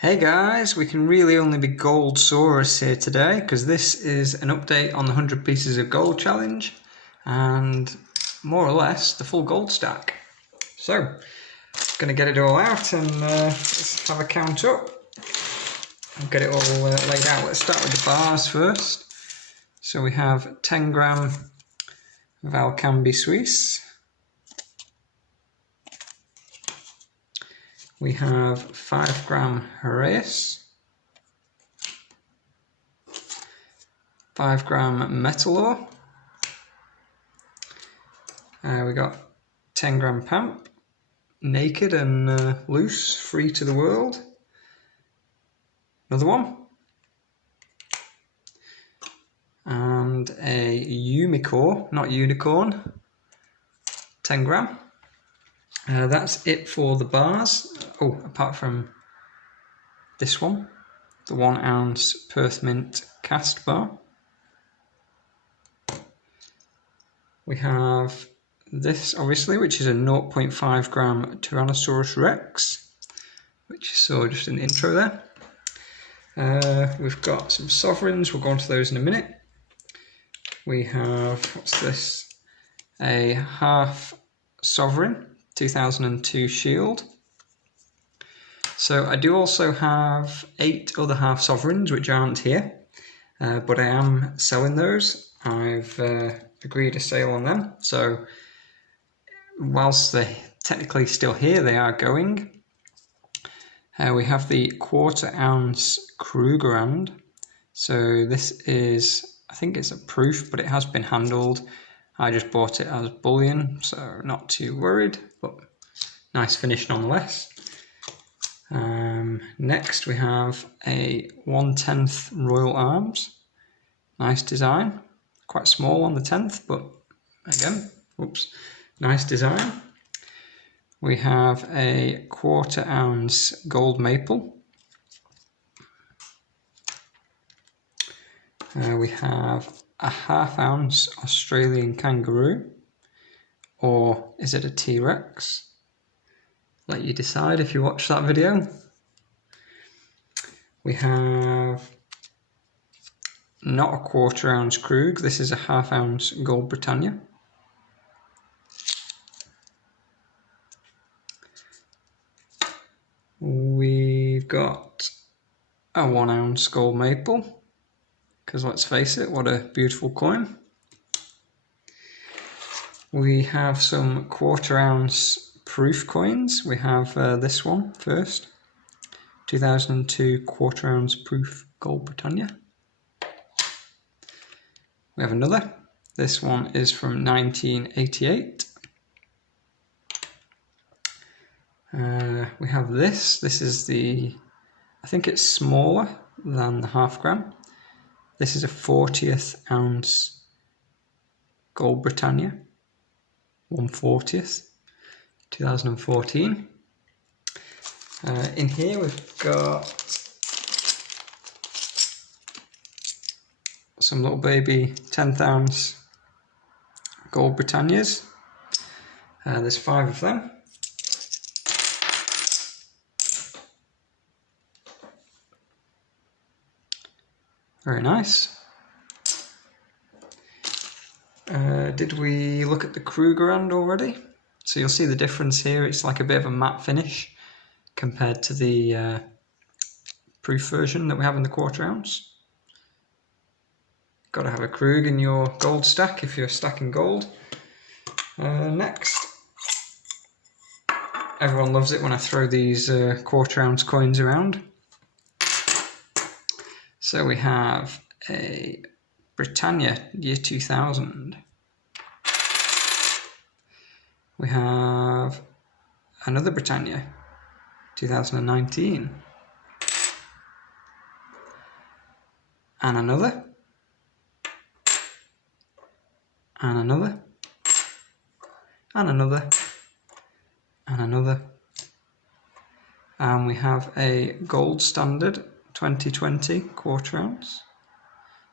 Hey guys, we can really only be gold sorers here today because this is an update on the 100 pieces of gold challenge and more or less the full gold stack. So, going to get it all out and let's have a count up and get it all laid out. Let's start with the bars first. So we have 10 gram Valcambi Suisse. We have 5 gram Heraeus, 5 gram Metalor, we got 10 gram Pamp, naked and loose, free to the world, another one, and a Umicore, not unicorn, 10 gram. That's it for the bars. Oh, apart from this one, the 1 ounce Perth Mint cast bar. We have this, obviously, which is a 0.5 gram Tyrannosaurus Rex, which you saw just in the intro there. We've got some sovereigns, we'll go on to those in a minute. We have, what's this? A half sovereign. 2002 Shield. So I do also have 8 other half sovereigns which aren't here, but I am selling those. I've agreed a sale on them, so whilst they're technically still here, they are going. We have the 1/4 ounce Krugerrand. So this is, I think it's a proof, but it has been handled. I just bought it as bullion, so not too worried, but nice finish nonetheless. Next we have a 1/10 Royal Arms. Nice design, quite small on the 10th, but again, whoops, nice design. We have a 1/4 ounce Gold Maple. We have a 1/2 ounce Australian Kangaroo, or is it a T-Rex? Let you decide if you watch that video. We have not a 1/4 ounce Krug, this is a 1/2 ounce Gold Britannia. We've got a 1 ounce Gold Maple. Because let's face it, what a beautiful coin. We have some 1/4 ounce proof coins. We have this one first, 2002 1/4 ounce proof Gold Britannia. We have another. This one is from 1988. We have this. This is the, I think it's smaller than the 1/2 gram. This is a 40th ounce Gold Britannia, 1/40th, 2014. In here we've got some little baby 10th ounce Gold Britannias. There's 5 of them. Very nice. Did we look at the Krugerrand already? So you'll see the difference here. It's like a bit of a matte finish compared to the proof version that we have in the 1/4 ounce. Got to have a Krug in your gold stack if you're stacking gold. Next. Everyone loves it when I throw these 1/4 ounce coins around. So we have a Britannia year 2000. We have another Britannia 2019. And another. And another. And another. And another. And we have a gold standard 2020 1/4 ounce.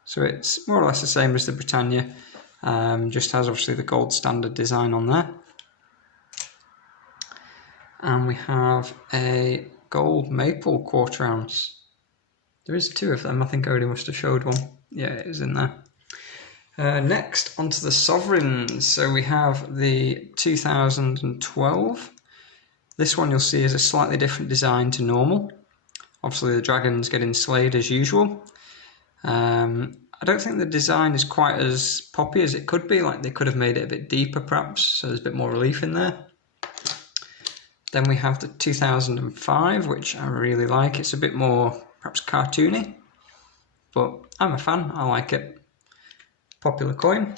So it's more or less the same as the Britannia, just has obviously the gold standard design on there. And we have a gold maple quarter ounce. There is 2 of them. I think I already must have showed one. Yeah, it is in there. Next, onto the sovereigns. So we have the 2012. This one you'll see is a slightly different design to normal. Obviously the dragons getting slayed as usual. I don't think the design is quite as poppy as it could be. Like they could have made it a bit deeper perhaps, so there's a bit more relief in there. Then we have the 2005, which I really like. It's a bit more perhaps cartoony, but I'm a fan. I like it. Popular coin.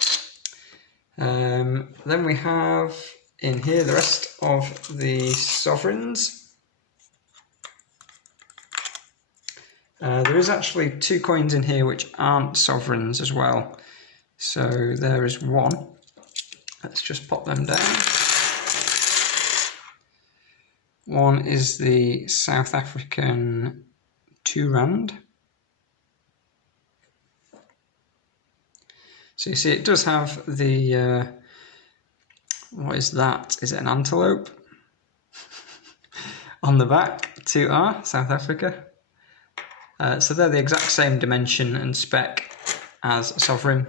Then we have in here the rest of the sovereigns. There is actually 2 coins in here which aren't sovereigns as well. So there is one. Let's just pop them down. One is the South African 2 rand. So you see it does have the, what is that? Is it an antelope? On the back, 2R, South Africa. So they're the exact same dimension and spec as a sovereign.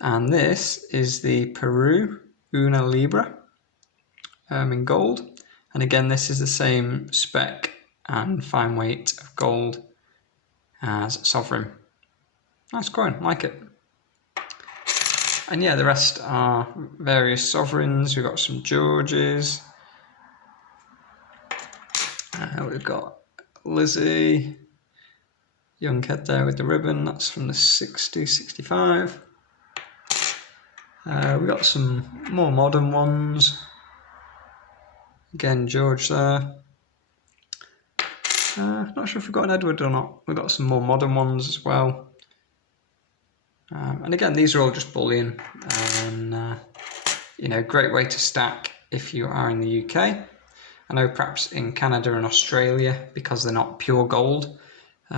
And this is the Peru Una Libra in gold. And again, this is the same spec and fine weight of gold as sovereign. Nice coin, like it. And yeah, the rest are various sovereigns. We've got some Georges. We've got Lizzie. Young head there with the ribbon, that's from the 60, 65. We've got some more modern ones. Again, George there. Not sure if we've got an Edward or not. We've got some more modern ones as well. And again, these are all just bullion. And, you know, great way to stack if you are in the UK. I know perhaps in Canada and Australia, because they're not pure gold,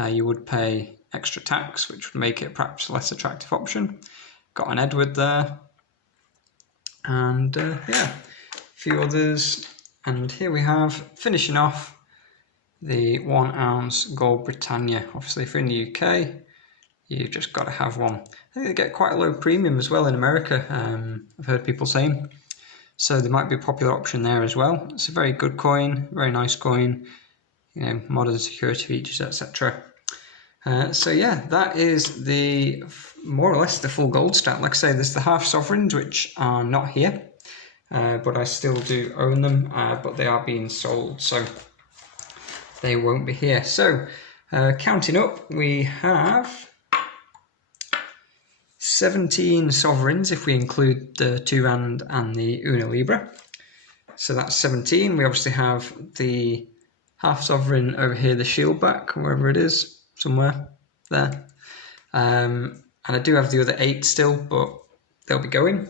you would pay extra tax, which would make it perhaps a less attractive option. Got an Edward there. And yeah, a few others. And here we have, finishing off, the 1 ounce gold Britannia. Obviously, if you're in the UK, you've just got to have one. I think they get quite a low premium as well in America, I've heard people saying. So there might be a popular option there as well. It's a very good coin, very nice coin. You know, modern security features, etc. So yeah, that is the more or less the full gold stack. Like I say, there's the half sovereigns which are not here, but I still do own them, but they are being sold, so they won't be here. So counting up, we have 17 sovereigns if we include the 2 rand and the Una Libra. So that's 17. We obviously have the half sovereign over here, the shield back, wherever it is, somewhere there. And I do have the other 8 still, but they'll be going.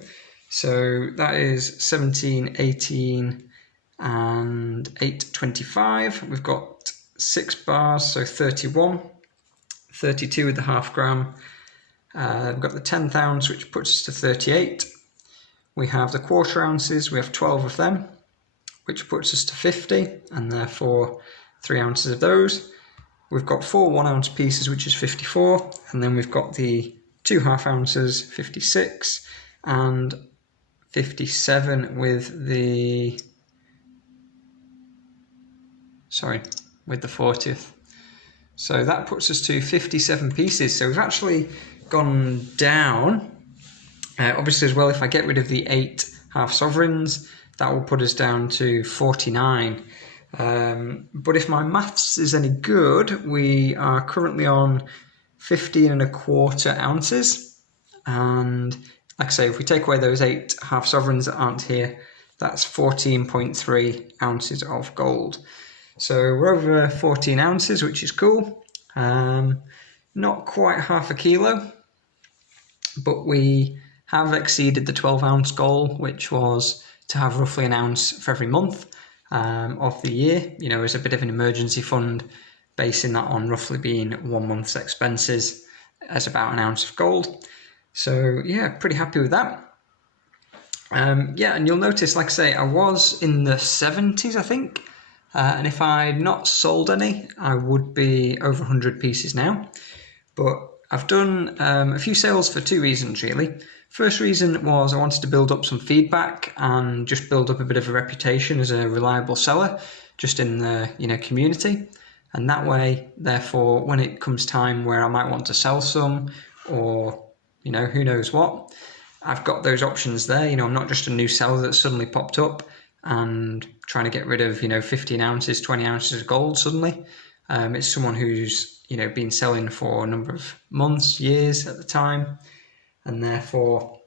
So that is 17, 18, and 8, 25. We've got 6 bars, so 31, 32 with the half gram. We've got the 10th ounce, which puts us to 38. We have the quarter ounces, we have 12 of them, which puts us to 50, and therefore 3 ounces of those. We've got 4 1 ounce pieces, which is 54, and then we've got the 2 half ounces, 56, and 57 with the, with the 40th. So that puts us to 57 pieces. So we've actually gone down. Obviously as well, if I get rid of the 8 half sovereigns, that will put us down to 49. But if my maths is any good, we are currently on 15.25 ounces. And like I say, if we take away those 8 half sovereigns that aren't here, that's 14.3 ounces of gold. So we're over 14 ounces, which is cool. Not quite half a kilo, but we have exceeded the 12 ounce goal, which was to have roughly an ounce for every month of the year, you know, as a bit of an emergency fund, basing that on roughly being 1 month's expenses as about an ounce of gold. So yeah, pretty happy with that. Yeah, and you'll notice, like I say, I was in the 70s, I think, And if I'd not sold any, I would be over 100 pieces now. But I've done a few sales for two reasons really. First reason was I wanted to build up some feedback and just build up a bit of a reputation as a reliable seller just in the community. And that way, therefore, when it comes time where I might want to sell some or who knows what, I've got those options there. I'm not just a new seller that suddenly popped up and trying to get rid of 15 ounces, 20 ounces of gold suddenly. It's someone who's been selling for a number of months, years at the time, and therefore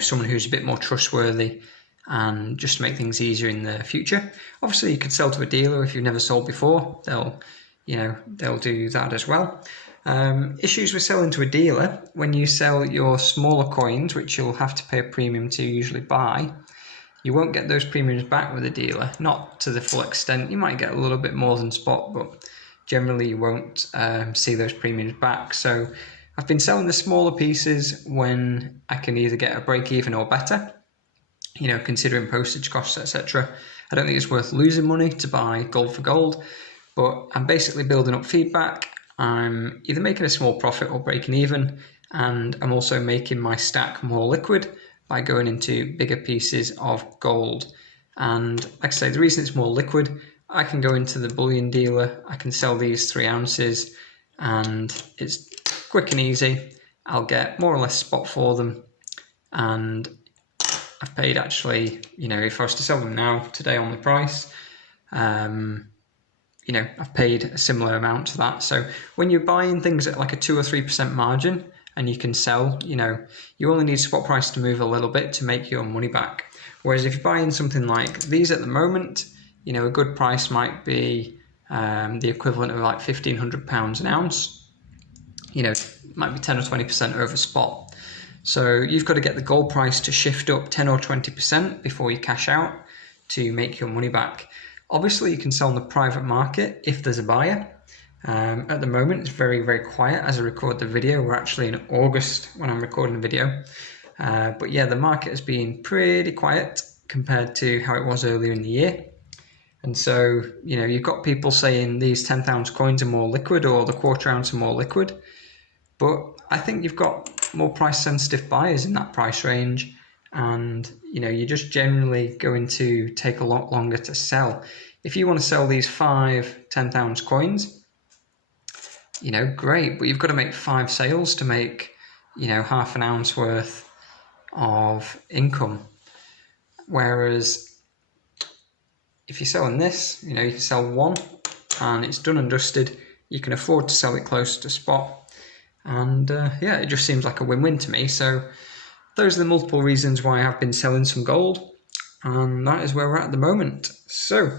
someone who's a bit more trustworthy and just to make things easier in the future. Obviously you could sell to a dealer if you've never sold before. They'll do that as well. Issues with selling to a dealer: when you sell your smaller coins, which you'll have to pay a premium to usually buy, you won't get those premiums back with a dealer, not to the full extent. You might get a little bit more than spot, but generally you won't see those premiums back. So I've been selling the smaller pieces when I can either get a break even or better, considering postage costs, etc. I don't think it's worth losing money to buy gold for gold, but I'm basically building up feedback. I'm either making a small profit or breaking even, and I'm also making my stack more liquid by going into bigger pieces of gold. And like I say, the reason it's more liquid, I can go into the bullion dealer, I can sell these 3 ounces, and it's quick and easy. I'll get more or less spot for them, and I've paid actually, if I was to sell them now, today on the price, I've paid a similar amount to that. So when you're buying things at like a 2 or 3% margin and you can sell, you only need spot price to move a little bit to make your money back. Whereas if you're buying something like these at the moment, a good price might be the equivalent of like £1,500 an ounce. It might be 10 or 20% over spot. So you've got to get the gold price to shift up 10 or 20% before you cash out to make your money back. Obviously, you can sell in the private market if there's a buyer. At the moment, it's very, very quiet as I record the video. We're actually in August when I'm recording the video. But yeah, the market has been pretty quiet compared to how it was earlier in the year. And so, you've got people saying these 10th ounce coins are more liquid or the quarter ounce are more liquid. But I think you've got more price sensitive buyers in that price range. And, you're just generally going to take a lot longer to sell. If you want to sell these 5 10th ounce coins, great, but you've got to make 5 sales to make, half an ounce worth of income. Whereas if you're selling this, you can sell 1 and it's done and dusted. You can afford to sell it close to spot. And it just seems like a win-win to me. So those are the multiple reasons why I have been selling some gold. And that is where we're at the moment. So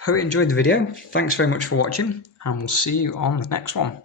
hope you enjoyed the video. Thanks very much for watching, and we'll see you on the next one.